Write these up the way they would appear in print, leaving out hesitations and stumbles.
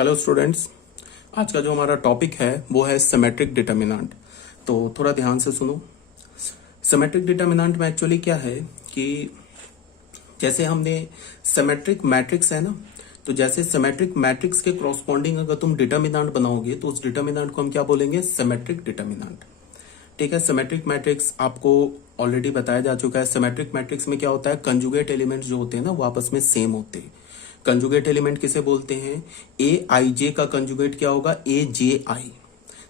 Hello students, आज का जो हमारा टॉपिक है वो है सिमेट्रिक डिटर्मिनेंट। तो थोड़ा ध्यान से सुनो। सिमेट्रिक डिटर्मिनेंट में एक्चुअली क्या है कि जैसे हमने सिमेट्रिक मैट्रिक्स है ना, तो जैसे सिमेट्रिक मैट्रिक्स के क्रॉसपॉन्डिंग अगर तुम डिटर्मिनेंट बनाओगे तो उस डिटर्मिनेंट को हम क्या बोलेंगे? Symmetric determinant. ठीक है। सिमेट्रिक मैट्रिक्स आपको ऑलरेडी बताया जा चुका है। सिमेट्रिक मैट्रिक्स में क्या होता है, कंजुगेट एलिमेंट्स जो होते हैं ना वो आपस में सेम होते हैं। कंजुगेट एलिमेंट किसे बोलते हैं? ए आई जे का कंजुगेट क्या होगा? ए जे आई।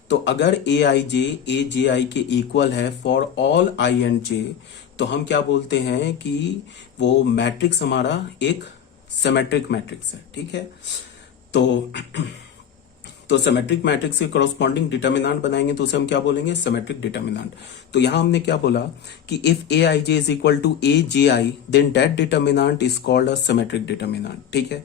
तो अगर ए जे आई के इक्वल है फॉर ऑल आई एंड जे, तो हम क्या बोलते हैं कि वो मैट्रिक्स हमारा एक सिमेट्रिक मैट्रिक्स है। ठीक है। तो तो सिमेट्रिक मैट्रिक्स के कॉरस्पॉन्डिंग डिटर्मिनेंट बनाएंगे तो उसे हम क्या बोलेंगे? Symmetric determinant. तो यहां हमने क्या बोला कि if A I J is equal to A J I then that determinant is called a symmetric determinant. ठीक है।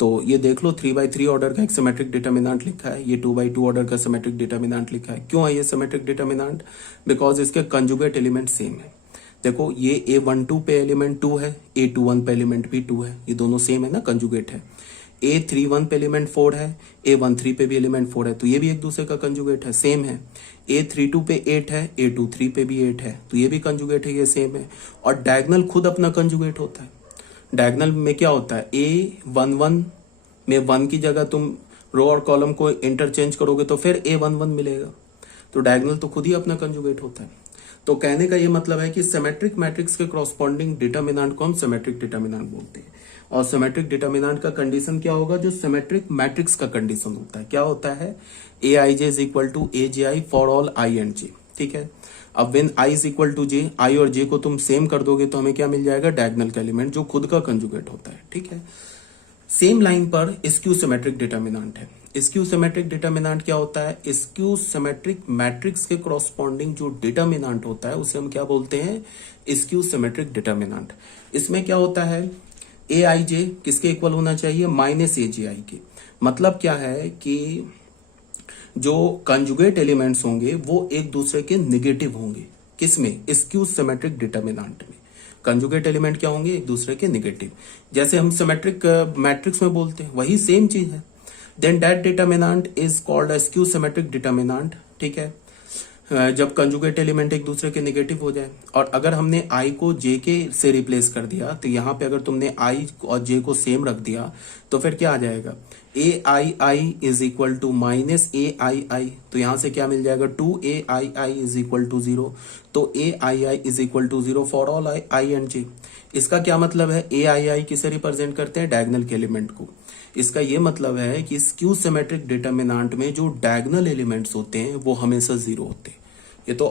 तो ये देख लो 3/3 ऑर्डर का एक सिमेट्रिक डिटर्मिनेंट लिखा है, ये 2/2 ऑर्डर का सिमेट्रिक डिटर्मिनेंट लिखा है। क्यों है ये सिमेट्रिक डिटर्मिनेंट? बिकॉज इसके कंजुगेट एलिमेंट सेम है। देखो ये A12 पे एलिमेंट 2 है, A21 पे एलिमेंट भी 2 है, ये दोनों सेम है ना, कंजुगेट है। A31 पे एलिमेंट 4 है, A13 पे भी एलिमेंट 4 है, तो ये भी एक दूसरे का कंजुगेट है, सेम है। A32 पे 8 है, A23 पे भी 8 है, तो ये भी कंजुगेट है, ये सेम है। और डायगनल खुद अपना कंजुगेट होता है। डायगनल में क्या होता है? A11 में 1 की जगह तुम रो और कॉलम को इंटरचेंज करोगे तो फिर A11 मिलेगा। तो डायगनल तो खुद ही अपना कंजुगेट होता है। तो कहने का ये मतलब है कि सिमेट्रिक मैट्रिक्स के कॉरस्पॉन्डिंग डिटर्मिनेंट को हम सिमेट्रिक डिटर्मिनेंट बोलते हैं। और सिमेट्रिक डिटर्मिनेंट का कंडीशन क्या होगा? जो सिमेट्रिक मैट्रिक्स का कंडीशन होता है, क्या होता है? A I J is equal to A J I for all I and J. ठीक है। अब when I is equal to J, I और जे को तुम सेम कर दोगे तो हमें क्या मिल जाएगा? डायगनल का एलिमेंट जो खुद का कंजुगेट होता है। ठीक है। सेम लाइन पर स्क्यू सिमेट्रिक डिटर्मिनेंट है। स्क्यू सिमेट्रिक डिटर्मिनेंट क्या होता है? स्क्यू सिमेट्रिक मैट्रिक्स के कॉरस्पॉन्डिंग जो डिटर्मिनेंट होता है उसे हम क्या बोलते हैं? Skew symmetric determinant. इसमें क्या होता है? ए आई जे किसके इक्वल होना चाहिए? माइनस ए जे आई के। मतलब क्या है कि जो कंजुगेट एलिमेंट्स होंगे वो एक दूसरे के निगेटिव होंगे। किसमें? स्क्यू सिमेट्रिक डिटर्मिनेंट में कंजुगेट एलिमेंट क्या होंगे? एक दूसरे के निगेटिव। जैसे हम सिमेट्रिक मैट्रिक्स में बोलते हैं वही सेम चीज है। Then that determinant is called a skew symmetric determinant. ठीक है। जब कंजुगेट एलिमेंट एक दूसरे के नेगेटिव हो जाए, और अगर हमने आई को जे के से रिप्लेस कर दिया तो यहां पे अगर तुमने आई और जे को सेम रख दिया तो फिर क्या आ जाएगा? ए I I is equal to minus A I आई। तो यहां से क्या मिल जाएगा? 2 ai इज इक्वल टू 0। तो A I I is equal to 0 for all I and J. इसका क्या मतलब है? ए आई आई किसे रिप्रेजेंट करते हैं? डायगनल के एलिमेंट को। इसका ये मतलब है कि स्क्यू सिमेट्रिक डिटर्मिनेंट में जो डायगनल एलिमेंट्स होते हैं वो हमेशा 0 होते हैं। ये तो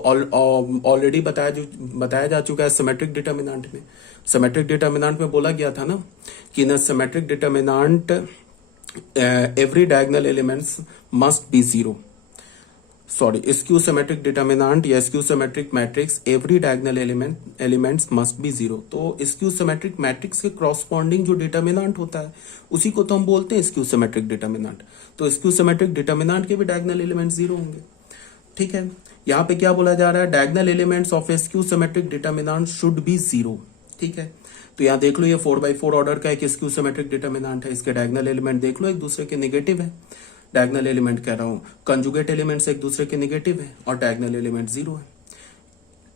ऑलरेडी बताया जा चुका है सिमेट्रिक डिटर्मिनेंट में। सिमेट्रिक डिटर्मिनेंट में बोला गया था ना कि in symmetric determinant every diagonal elements must be 0। Sorry, skew symmetric determinant या skew symmetric matrix every diagonal elements must be 0। तो स्क्यू सिमेट्रिक मैट्रिक्स के क्रॉसपॉन्डिंग जो डिटर्मिनेंट होता है उसी को तो हम बोलते हैं स्क्यू सिमेट्रिक डिटर्मिनेंट। तो स्क्यू सिमेट्रिक डिटर्मिनेंट के भी डायगनल एलिमेंट 0 होंगे। ठीक है। यहां पे क्या बोला जा रहा है? Diagonal elements of A skew symmetric determinant should be 0। ठीक है। तो यहां देख लो ये 4/4 ऑर्डर का एक स्क्यू सिमेट्रिक डिटर्मिनेंट है। इसके डायगनल एलिमेंट देख लो एक दूसरे के नेगेटिव है। डायगनल एलिमेंट कह रहा हूं, कंजुगेट एलिमेंट्स एक दूसरे के नेगेटिव है और डायगनल एलिमेंट 0 है।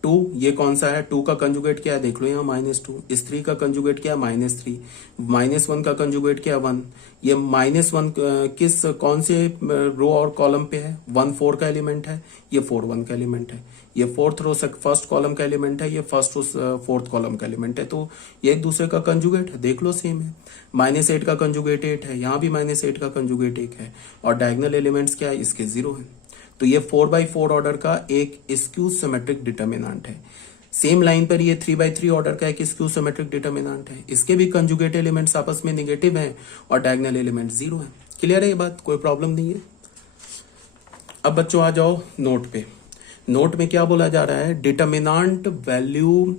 2 ये कौन सा है? 2 का कंजुगेट क्या है? देख लो यहाँ -2। इस 3 का कंजुगेट क्या है? -3। -1 का कंजुगेट क्या है? 1। ये -1 किस कौन से रो और कॉलम पे है? 1 4 का एलिमेंट है, ये 4 1 का एलिमेंट है। ये 4th रो फर्स्ट कॉलम का एलिमेंट है, ये फर्स्ट रो 4th कॉलम का एलिमेंट है। तो ये एक दूसरे का कंजुगेट है, देख लो सेम है। -8 का कंजुगेट 8 है, यहाँ भी -8 का कंजुगेट 1 है। और डायगनल एलिमेंट्स क्या है? इसके 0 है। तो ये 4/4 ऑर्डर का एक स्क्यू सिमेट्रिक डिटर्मिनेंट है। सेम लाइन पर ये 3/3 ऑर्डर का एक स्क्यू सिमेट्रिक डिटर्मिनेंट है। इसके भी कंजुगेट एलिमेंट्स आपस में नेगेटिव हैं और डायगनल एलिमेंट 0 है। क्लियर है ये बात? कोई प्रॉब्लम नहीं है। अब बच्चों आ जाओ नोट पे। नोट में क्या बोला जा रहा है? Determinant value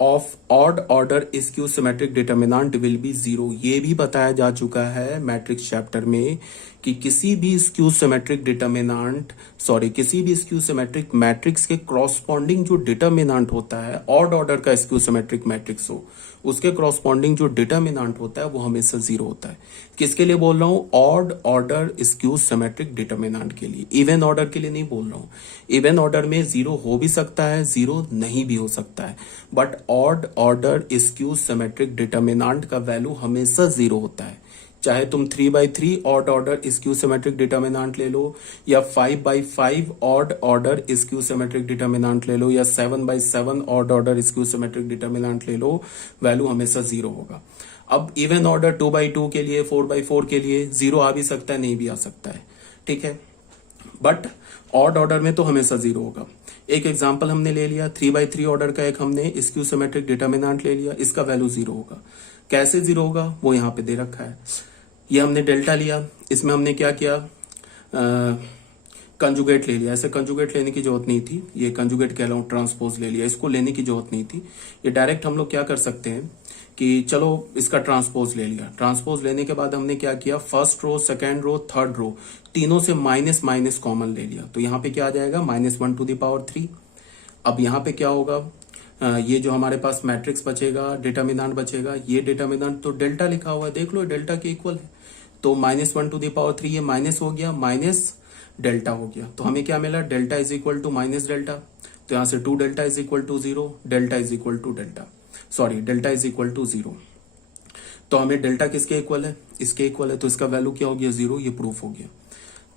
of odd order skew symmetric determinant will be 0। ये भी बताया जा चुका है मैट्रिक्स चैप्टर में कि किसी भी स्क्यू सिमेट्रिक डिटर्मिनेंट किसी भी स्क्यू सिमेट्रिक मैट्रिक्स के क्रॉसपॉन्डिंग जो डिटर्मिनेंट होता है, ऑड ऑर्डर का स्क्यू सिमेट्रिक मैट्रिक्स हो, उसके क्रॉसपॉन्डिंग जो डिटर्मिनेंट होता है वो हमेशा जीरो होता है। किसके लिए बोल रहा हूं? Odd order skew symmetric determinant के लिए, इवन ऑर्डर के लिए नहीं बोल रहा हूं। इवन ऑर्डर में जीरो हो भी सकता है, जीरो नहीं भी हो सकता है, but odd order skew symmetric determinant का वैल्यू हमेशा जीरो होता है। चाहे तुम 3/3 odd order skew symmetric determinant ले लो, या 5/5 odd order skew symmetric determinant ले लो, या 7/7 odd order skew symmetric determinant ले लो, वैल्यू हमेशा जीरो होगा। अब इवन ऑर्डर 2/2 के लिए, 4/4 के लिए जीरो आ भी सकता है, नहीं भी आ सकता है, ठीक है, बट ऑड ऑर्डर में तो हमेशा जीरो होगा। एक एग्जांपल हमने ले लिया, 3/3 ऑर्डर का एक हमने स्क्यू सिमेट्रिक डिटर्मिनेंट ले लिया, इसका वैल्यू जीरो होगा। कैसे जीरो होगा वो यहां पे दे रखा है। ये हमने डेल्टा लिया, इसमें हमने क्या किया, कंजुगेट ले लिया। ऐसे कंजुगेट लेने की जरूरत नहीं थी, ये कंजुगेट कह रहा हूं, ट्रांसपोज ले लिया, इसको लेने की जरूरत नहीं थी। ये डायरेक्ट हम लोग क्या कर सकते हैं कि चलो इसका ट्रांसपोज ले लिया। ट्रांसपोज लेने के बाद हमने क्या किया, first row, second row, third row, तीनों से माइनस माइनस कॉमन ले लिया, तो यहां पे क्या आ जाएगा, -1⁻3। अब यहां पे क्या होगा, ये जो हमारे पास मैट्रिक्स बचेगा, डिटर्मिनेंट बचेगा, ये डिटर्मिनेंट तो डेल्टा लिखा हुआ है, देख लो डेल्टा के इक्वल है, तो -1⁻3 ये माइनस हो गया, माइनस डेल्टा हो गया, तो हमें क्या मिला, delta is equal to minus delta, तो यहां से 2 delta is equal to 0, delta is equal to delta is equal to 0। तो हमें डेल्टा किसके इक्वल है, इसके इक्वल है, तो इसका वैल्यू क्या हो गया, 0, ये प्रूफ हो गया।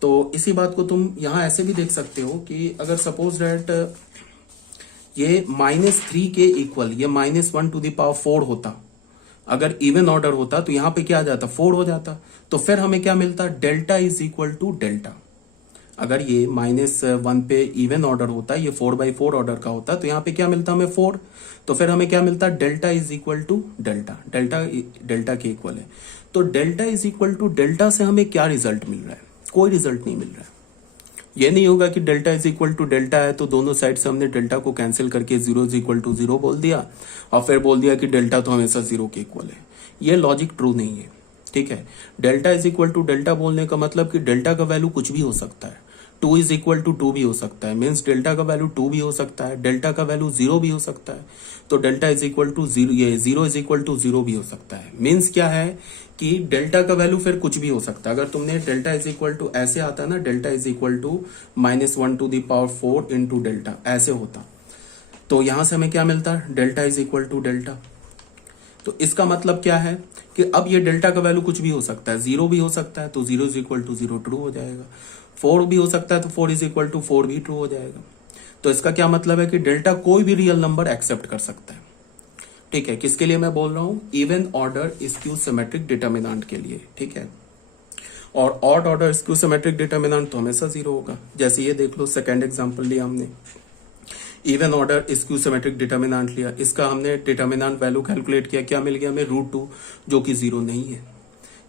तो इसी बात को तुम यहां ऐसे भी देख सकते हो कि अगर सपोज डेट ये -3 के इक्वल, ये -1⁴ होता, अगर इवन ऑर्डर होता तो यहां पे क्या आ जाता, 4 हो जाता, तो फिर हमें क्या मिलता, delta is equal to delta. अगर ये -1 पे इवन ऑर्डर होता, ये 4/4 ऑर्डर का होता, तो यहां पे क्या मिलता हमें, 4, तो फिर हमें क्या मिलता, delta is equal to delta, delta के इक्वल है। तो delta is equal to delta से हमें क्या रिजल्ट मिल रहा है, कोई रिजल्ट नहीं मिल रहा है। ये नहीं होगा कि delta is equal to delta है तो दोनों साइड से हमने डेल्टा को कैंसिल करके 0 इज इक्वल टू 0 बोल दिया और फिर बोल दिया कि डेल्टा तो हमेशा 0 के इक्वल है। ये लॉजिक ट्रू नहीं है, ठीक है। Delta is equal to delta बोलने का मतलब कि डेल्टा का वैल्यू कुछ भी हो सकता है, 2 इज इक्वल टू 2 भी हो सकता है, मीन्स डेल्टा का वैल्यू 2 भी हो सकता है, डेल्टा का वैल्यू 0 भी हो सकता है, तो डेल्टा इज इक्वल टू 0, ये 0 इज इक्वल टू 0 भी हो सकता है। मीन्स क्या है कि डेल्टा का वैल्यू फिर कुछ भी हो सकता है। अगर तुमने डेल्टा इज इक्वल टू ऐसे आता ना, delta is equal to -1⁴ into delta, ऐसे होता, तो यहां से हमें क्या मिलता, delta is equal to delta. तो इसका मतलब क्या है कि अब ये डेल्टा का वैल्यू कुछ भी हो सकता है, 0 भी हो सकता है तो 0 इज इक्वल टू 0 ट्रू हो जाएगा, 4 भी हो सकता है तो 4 इज इक्वल टू 4 भी ट्रू हो जाएगा। तो इसका क्या मतलब है कि डेल्टा कोई भी रियल नंबर एक्सेप्ट कर सकता है, ठीक है। किसके लिए मैं बोल रहा हूं, even order skew symmetric determinant के लिए, ठीक है। और odd order skew symmetric determinant तो हमेशा 0 होगा। जैसे ये देख लो, सेकेंड एग्जांपल लिया हमने, even order skew symmetric determinant लिया, इसका हमने डिटर्मिनेंट वैल्यू कैलकुलेट किया, क्या मिल गया हमें, √2, जो कि 0 नहीं है।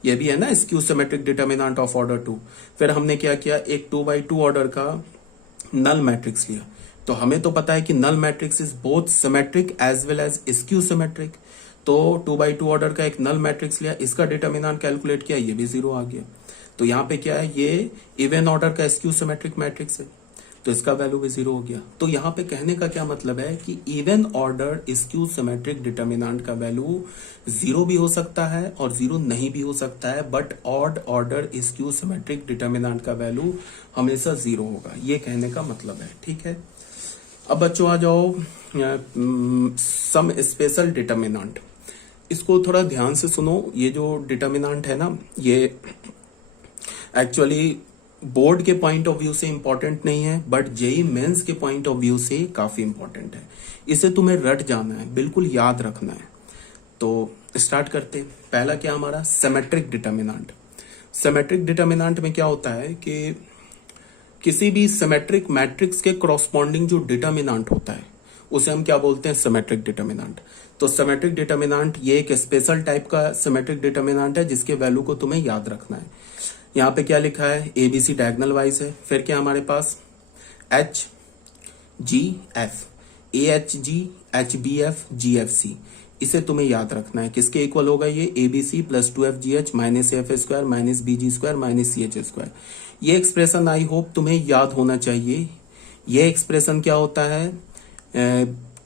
ये भी है ना skew symmetric determinant of order 2। फिर हमने क्या किया, एक 2/2 ऑर्डर का नल मैट्रिक्स लिया, तो हमें तो पता है कि null matrix is both symmetric as well as skew symmetric, तो 2/2 ऑर्डर का एक नल मैट्रिक्स लिया, इसका डिटर्मिनेंट कैलकुलेट किया, ये भी 0 आ गया। तो यहाँ पे क्या है, ये इवन ऑर्डर का स्क्यू सिमेट्रिक मैट्रिक्स है, तो इसका वैल्यू भी 0 हो गया। तो यहाँ पे कहने का क्या मतलब है कि even order skew symmetric determinant का वैल्यू 0 भी हो सकता है और 0 नहीं भी हो सकता है, but odd order skew symmetric determinant का वैल्यू हमेशा 0 होगा, ये कहने का मतलब है, ठीक है। अब बच्चों आ जाओ सम स्पेशल डिटर्मिनेंट, इसको थोड़ा ध्यान से सुनो। ये जो डिटर्मिनेंट है ना, ये एक्चुअली बोर्ड के पॉइंट ऑफ व्यू से इंपॉर्टेंट नहीं है, बट जेई मेंस के पॉइंट ऑफ व्यू से काफी इंपॉर्टेंट है। इसे तुम्हें रट जाना है, बिल्कुल याद रखना है। तो स्टार्ट करते हैं। पहला क्या हमारा, सिमेट्रिक डिटर्मिनेंट। सिमेट्रिक डिटर्मिनेंट में क्या होता है कि किसी भी सिमेट्रिक मैट्रिक्स के क्रॉसपॉन्डिंग जो डिटर्मिनेंट होता है उसे हम क्या बोलते हैं, सिमेट्रिक डिटर्मिनेंट। तो सिमेट्रिक डिटर्मिनेंट ये एक स्पेशल टाइप का सिमेट्रिक डिटर्मिनेंट है जिसके वैल्यू को तुम्हें याद रखना है। यहाँ पे क्या लिखा है, ABC डायगोनल वाइज है, फिर क्या हमारे पास HGF, AHG HBF GFC, इसे तुम्हें याद रखना है। किसके इक्वल होगा ये? A B C plus 2FGH minus F square minus BG square minus CH square. ये एक्सप्रेशन आई होप तुम्हें याद होना चाहिए। ये एक्सप्रेशन क्या होता है?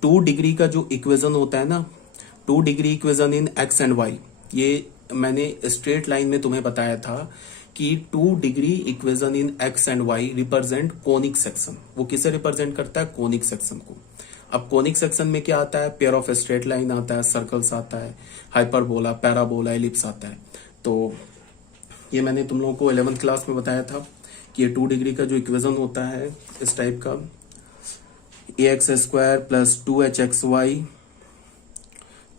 2 डिग्री का जो इक्वेशन होता है ना, 2 degree equation in X and Y, ये मैंने स्ट्रेट लाइन में तुम्हें बताया था कि 2 degree equation in X and Y represent conic section. वो किसे रिप्रेजेंट करता है? कोनिक सेक्शन को। अब कोनिक सेक्शन में क्या आता है? पेयर ऑफ स्ट्रेट लाइन आता है, सर्कल्स आता है, हाइपरबोला, पैराबोला, एलिप्स आता है। तो ये मैंने तुम लोगों को 11th क्लास में बताया था कि ये 2 डिग्री का जो इक्वेशन होता है इस टाइप का, ax square plus 2hxy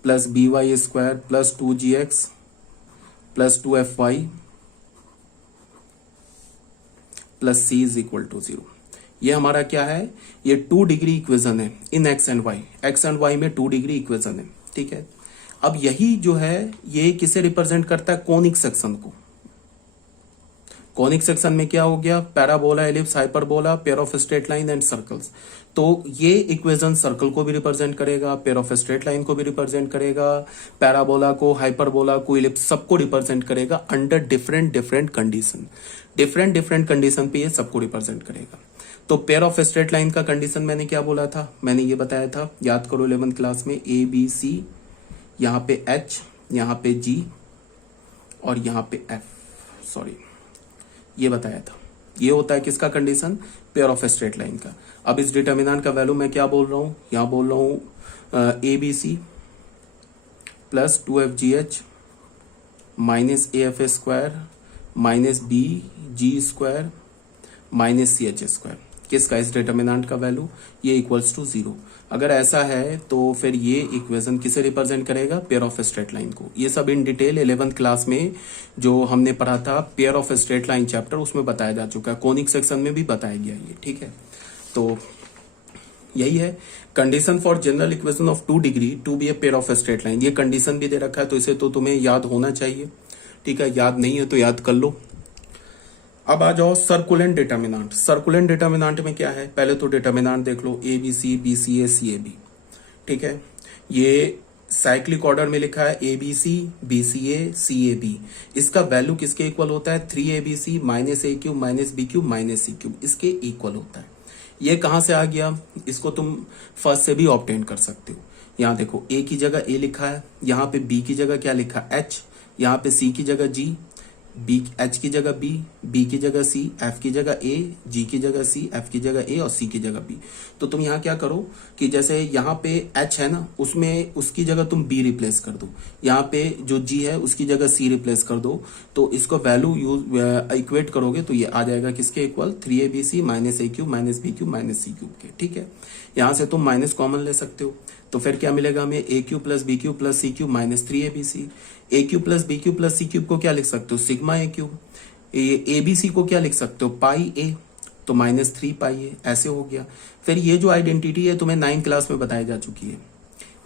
plus by square plus 2gx plus 2fy plus c is equal to 0। ये हमारा क्या है? ये 2 डिग्री इक्वेशन है in X and Y. X and Y में 2 डिग्री इक्वेशन है, ठीक है। अब यही जो है ये किसे रिप्रेजेंट करता है? कोनिक सेक्शन को। कोनिक सेक्शन में क्या हो गया? Parabola, ellipse, hyperbola, pair of straight line and circles. तो ये इक्वेशन सर्कल को भी रिप्रेजेंट करेगा, पेयर ऑफ स्ट्रेट लाइन को भी रिप्रेजेंट करेगा, पैराबोला को, हाइपरबोला को, एलिप्स सबको रिप्रेजेंट करेगा under different different condition. Different different condition पे ये सबको रिप्रेजेंट करेगा। तो पेयर ऑफ स्ट्रेट लाइन का कंडीशन मैंने क्या बोला था? मैंने ये बताया था, याद करो 11th क्लास में, ए बी सी, यहाँ पे H, यहाँ पे G और यहाँ पे F, सॉरी ये बताया था। ये होता है किसका condition? Pair of straight line का। अब इस डिटर्मिनेंट का वैल्यू मैं क्या बोल रहा हूं? यहां बोल रहा हूं ABC plus 2FGH minus AF square minus BG square minus CH square. किसका? इस डिटर्मिनेंट का वैल्यू, ये इक्वल्स टू 0। अगर ऐसा है तो फिर ये इक्वेशन किसे रिप्रेजेंट करेगा? पेयर ऑफ स्ट्रेट लाइन को। ये सब इन डिटेल 11th क्लास में जो हमने पढ़ा था pair of straight line chapter, उसमें बताया जा चुका है। कोनिक सेक्शन में भी बताया गया ये, ठीक है। तो यही है condition for general equation of 2 degree to be a pair of straight line. ये कंडीशन भी दे रखा है, तो इसे तो तुम्हें याद होना चाहिए, ठीक है। याद नहीं है तो याद कर लो। अब आ जाओ सर्कुलेंट डिटर्मिनेंट। सर्कुलेंट डिटर्मिनेंट में क्या है? पहले तो डिटर्मिनेंट देख लो, ABC, BCA, CAB, ठीक है। ये साइक्लिक ऑर्डर में लिखा है ABC, BCA, CAB। इसका वैल्यू किसके इक्वल होता है? 3ABC minus A cube minus B cube minus C cube, इसके इक्वल होता है। ये कहां से आ गया? इसको तुम फर्स्ट से भी ऑब्टेन कर सकते हो। यहाँ देखो, A की जगह A लिखा है, यहाँ पे B की जगह क्या लिखा? H, यहाँ पे C की जगह G, H की जगह B की जगह C, F की जगह A, G की जगह C, F की जगह A और C की जगह B। तो तुम यहाँ क्या करो कि जैसे यहाँ पे H है ना, उसमें उसकी जगह तुम B रिप्लेस कर दो, यहाँ पे जो G है उसकी जगह C रिप्लेस कर दो। तो इसको वैल्यू यूज इक्वेट करोगे तो ये आ जाएगा किसके equal? 3ABC minus A cube minus B cube minus C cube के, ठीक है। यहाँ से तुम माइनस कॉमन ले सकते हो, तो फिर क्या मिलेगा हमें? A cube plus B cube plus C cube minus 3ABC। A cube plus B cube plus C cube को क्या लिख सकते हो? Sigma A cube. ABC को क्या लिख सकते हो? पाई A, तो माइनस 3 पाई A, ऐसे हो गया। फिर ये जो आइडेंटिटी है तुम्हें 9th क्लास में बताई जा चुकी है।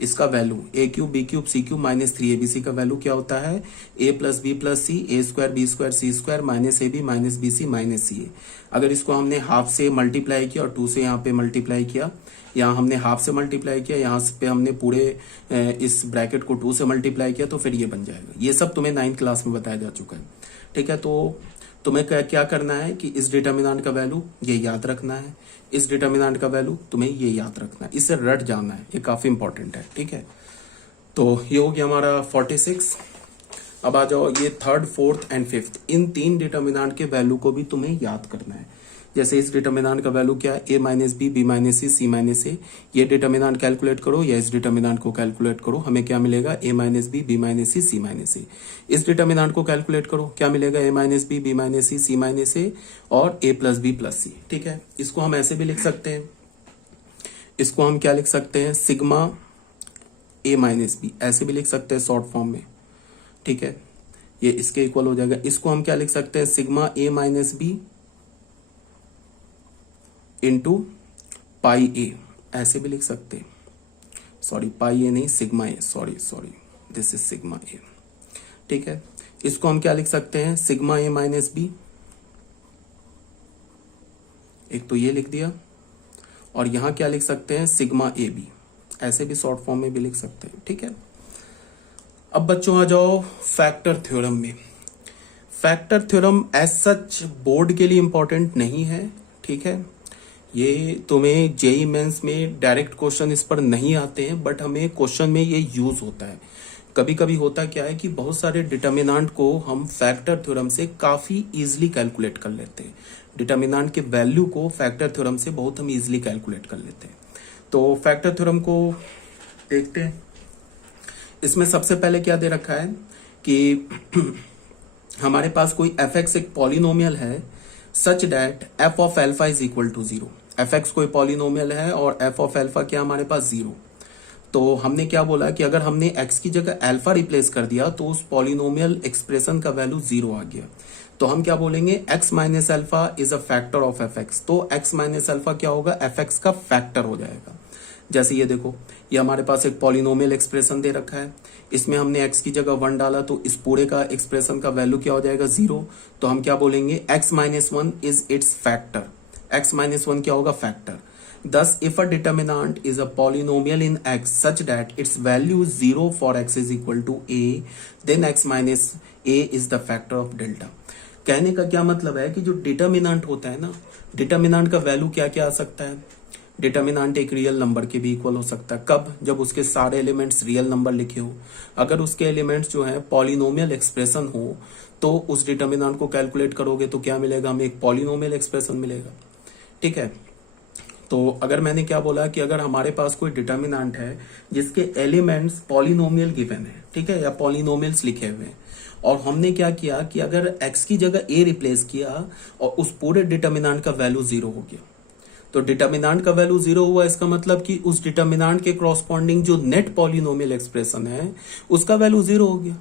इसका value A cube B cube C cube minus 3ABC का वैल्यू क्या होता है? A plus B plus C, A square B square C square minus AB minus BC minus CA। अगर इसको हमने हाफ से मल्टीप्लाई किया और 2 से यहाँ पे मल्टीप्लाई किया, यहाँ हमने हाफ से मल्टीप्लाई किया, यहाँ पे हमने पूरे इस ब्रैकेट को 2 से मल्टीप्लाई किया, तो फिर ये बन जाएगा। ये सब तुम्हें 9th क्लास में बताया जा चुका है, ठीक है। तो तुम्हें क्या करना है कि इस डिटर्मिनेंट का वैल्यू ये याद रखना है, इस डिटर्मिनेंट का वैल्यू तुम्हें ये याद रखना है, इसे रट जाना है, ये काफी इंपॉर्टेंट है, ठीक है। तो ये हो गया हमारा 46। अब आ जाओ ये 3rd, 4th and 5th, in 3 determinant के वैल्यू को भी तुम्हें याद करना है। जैसे इस डिटर्मिनेंट का वैल्यू क्या है? A minus B, B minus C, C minus A। ये डिटर्मिनेंट कैलकुलेट करो या इस डिटर्मिनेंट को कैलकुलेट करो, हमें क्या मिलेगा? A minus B, B minus C, C minus A। इस डिटर्मिनेंट को कैलकुलेट करो, क्या मिलेगा? A minus B, B minus C, C minus A और A plus B plus C, ठीक है। इसको हम ऐसे भी लिख सकते हैं, इसको हम क्या लिख सकते हैं? सिग्मा A माइनस B, ऐसे भी लिख सकते हैं शॉर्ट फॉर्म में, ठीक है। ये इसके इक्वल हो जाएगा। इसको हम क्या लिख सकते हैं? Sigma A minus B into pi A, ऐसे भी लिख सकते हैं। सॉरी, पाई A नहीं, sigma A, sorry, this is sigma A, ठीक है। इसको हम क्या लिख सकते हैं? सिग्मा A माइनस B, एक तो ये लिख दिया, और यहां क्या लिख सकते हैं? सिग्मा AB, ऐसे भी शॉर्ट फॉर्म में भी लिख सकते हैं, ठीक है। अब बच्चों आ जाओ फैक्टर थ्योरम में। Factor theorem as such board के लिए इंपॉर्टेंट नहीं है, ठीक है। ये तुम्हें जेई मेंस में डायरेक्ट क्वेश्चन इस पर नहीं आते हैं, बट हमें क्वेश्चन में ये यूज होता है। कभी कभी होता क्या है कि बहुत सारे डिटर्मिनेंट को हम फैक्टर थ्योरम से काफी इजीली कैलकुलेट कर लेते हैं। डिटर्मिनेंट के वैल्यू को फैक्टर थ्योरम से बहुत हम इजीली कैलकुलेट कर लेते हैं। तो फैक्टर थ्योरम को देखते हैं। इसमें सबसे पहले क्या दे रखा है कि हमारे पास कोई fx एक पॉलिनोमियल है such that f of alpha is equal to 0। fx कोई पॉलिनोमियल है और f ऑफ एल्फा क्या हमारे पास 0। तो हमने क्या बोला कि अगर हमने x की जगह अल्फा रिप्लेस कर दिया तो उस पॉलिनोमियल एक्सप्रेशन का वैल्यू 0 आ गया। तो हम क्या बोलेंगे, x minus alpha is a factor of fx। तो x माइनस अल्फा क्या होगा, fx का फैक्टर हो जाएगा। जैसे ये देखो, ये हमारे पास एक पॉलिनोमियल एक्सप्रेशन दे रखा है, इसमें हमने x की जगह 1 डाला तो इस पूरे का एक्सप्रेशन का वैल्यू क्या हो जाएगा, 0। तो हम क्या बोलेंगे, x minus 1 is it's factor. x minus 1 क्या होगा, factor. Thus, if a determinant is a polynomial in x such that its value is 0 for x is equal to a, then x minus a is the factor of delta। कहने का क्या मतलब है कि जो determinant होता है ना, डिटर्मिनेंट का वैल्यू क्या क्या आ सकता है। डिटर्मिनेंट एक रियल नंबर के भी इक्वल हो सकता है। कब, जब उसके सारे एलिमेंट्स रियल नंबर लिखे हो। अगर उसके एलिमेंट्स जो है पॉलिनोमियल एक्सप्रेशन हो तो उस डिटर्मिनेंट को कैलकुलेट करोगे तो क्या मिलेगा, हमें एक पॉलिनोमियल एक्सप्रेशन मिलेगा, ठीक है। तो अगर मैंने क्या बोला कि अगर हमारे पास कोई डिटर्मिनेंट है जिसके एलिमेंट्स पॉलिनोमियल गिवन है, ठीक है, या पॉलिनोमियल्स लिखे हुए हैं, और हमने क्या किया कि अगर x की जगह a रिप्लेस किया और उस पूरे डिटर्मिनेंट का वैल्यू 0 हो गया। तो डिटर्मिनेंट का वैल्यू 0 हुआ, इसका मतलब कि उस डिटर्मिनेंट के क्रॉसपॉन्डिंग जो नेट पॉलिनोमियल एक्सप्रेशन है उसका वैल्यू 0 हो गया,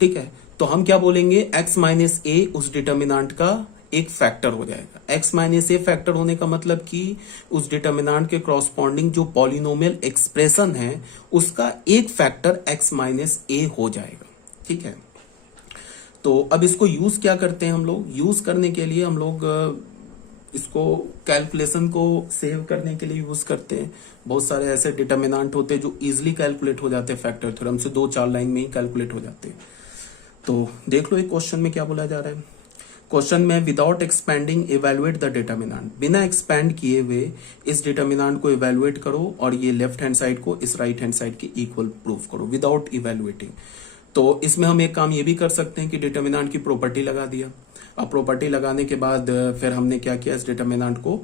ठीक है। तो हम क्या बोलेंगे, x माइनस ए उस डिटर्मिनेंट का एक फैक्टर हो जाएगा। x माइनस ए फैक्टर होने का मतलब कि उस डिटर्मिनेंट के क्रॉसपॉन्डिंग जो पॉलिनोमियल एक्सप्रेशन है उसका एक फैक्टर x माइनस ए हो जाएगा, ठीक है। तो अब इसको यूज क्या करते हैं हम लोग, यूज करने के लिए हम लोग इसको कैलकुलेशन को सेव करने के लिए यूज करते हैं। बहुत सारे ऐसे डिटर्मिनेंट होते हैं जो इजीली कैलकुलेट हो जाते हैं फैक्टर थ्योरम से, 2-4 लाइन में ही कैलकुलेट हो जाते हैं। तो देख लो एक क्वेश्चन में क्या बोला जा रहा है। क्वेश्चन में without expanding evaluate the determinant, बिना एक्सपैंड किए हुए इस डिटर्मिनेंट को इवेलुएट करो और ये लेफ्ट हैंड साइड को इस राइट हैंड साइड के इक्वल प्रूफ करो विदाउट इवेलुएटिंग। तो इसमें हम एक काम ये भी कर सकते हैं कि डिटर्मिनेंट की प्रॉपर्टी लगा दिया। अब प्रॉपर्टी लगाने के बाद फिर हमने क्या किया, इस डिटर्मिनेंट को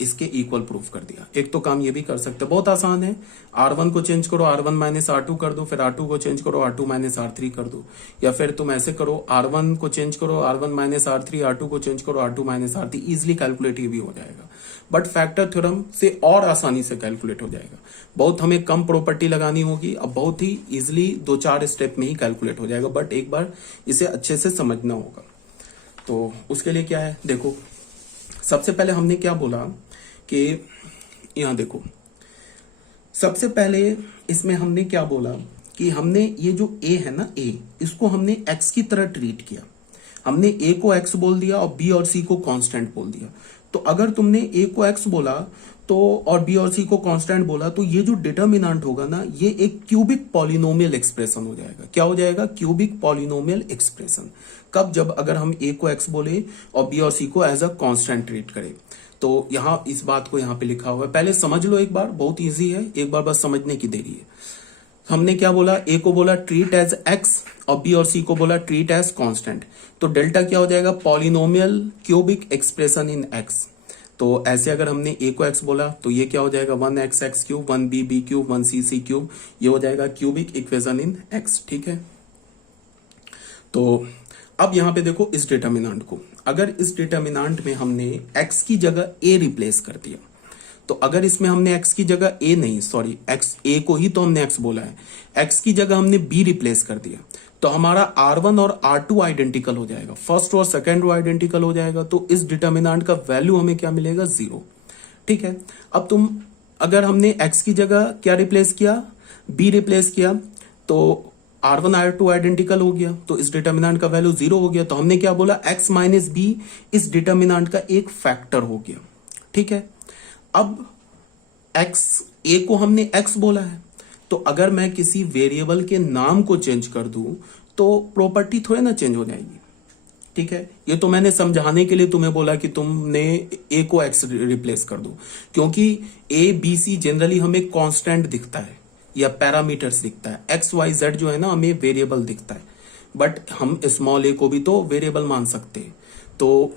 इसके इक्वल प्रूफ कर दिया। एक तो काम ये भी कर सकते हैं, बहुत आसान है। R1 को चेंज करो, R1 माइनस R2 कर दो, फिर R2 को चेंज करो, R2 माइनस R3 कर दो। या फिर तुम ऐसे करो, R1 को चेंज करो, R1 माइनस R3, R2 को चेंज करो, R2 minus R3। Easily calculate भी हो जाएगा, बट फैक्टर थ्योरम से और आसानी से कैलकुलेट हो जाएगा। बहुत हमें कम प्रॉपर्टी लगानी होगी, अब बहुत ही इजिली 2-4 स्टेप में ही कैलकुलेट हो जाएगा, बट एक बार इसे अच्छे से समझना होगा। तो उसके लिए क्या है, देखो सबसे पहले हमने क्या बोला कि यहां देखो, सबसे पहले इसमें हमने क्या बोला कि हमने ये जो a है ना, a, इसको हमने x की तरह ट्रीट किया। हमने a को x बोल दिया और b और c को कांस्टेंट बोल दिया। तो अगर तुमने a को x बोला तो और b और c को कांस्टेंट बोला तो ये जो डिटर्मिनेंट होगा ना, ये एक क्यूबिक पॉलिनोमियल एक्सप्रेशन हो जाएगा। क्या हो जाएगा, क्यूबिक पॉलिनोमियल एक्सप्रेशन। कब, जब अगर हम a को x बोले और b और c को एज अ कांस्टेंट ट्रीट करें। तो यहां इस बात को यहां पे लिखा हुआ है, पहले समझ लो एक बार, बहुत इजी है, एक बार बस समझने की देरी है। हमने क्या बोला, a को बोला ट्रीट एज x और b और c को बोला ट्रीट एज कांस्टेंट। तो डेल्टा क्या हो जाएगा, polynomial cubic expression in x। तो ऐसे अगर हमने a को x बोला तो ये क्या हो जाएगा, 1x x cube, 1b b cube, 1c c cube, ये हो जाएगा क्यूबिक इक्वेशन इन x, ठीक है। तो अब यहां पे देखो इस डिटर्मिनेंट को, अगर इस डिटर्मिनेंट में हमने x की जगह a रिप्लेस कर दिया, तो अगर इसमें हमने x की जगह a नहीं, सॉरी x, a को ही तो हमने x बोला है, x की जगह हमने b रिप्लेस कर दिया, तो हमारा R1 और R2 आइडेंटिकल हो जाएगा, फर्स्ट और सेकंड रो आइडेंटिकल हो जाएगा। तो इस डिटर्मिनेंट का वैल्यू हमें क्या मिलेगा, 0, ठीक है। अब तुम, अगर हमने x की जगह क्या रिप्लेस किया, b रिप्लेस किया, तो R1 R2 आइडेंटिकल हो गया, तो इस डिटर्मिनेंट का वैल्यू 0 हो गया। तो हमने क्या बोला, x माइनस b इस डिटर्मिनेंट का एक फैक्टर हो गया, ठीक है। अब x, a को हमने x बोला है, तो अगर मैं किसी वेरिएबल के नाम को चेंज कर दूं तो प्रॉपर्टी थोड़े ना चेंज हो जाएगी। ठीक है, ये तो मैंने समझाने के लिए तुम्हें बोला कि तुमने ए को एक्स रिप्लेस कर दो, क्योंकि ए बी सी जनरली हमें कांस्टेंट दिखता है या पैरामीटर्स दिखता है। एक्स वाई जेड जो है ना हमें वेरिएबल दिखता है, बट हम स्मॉल ए को भी तो वेरिएबल मान सकते हैं। तो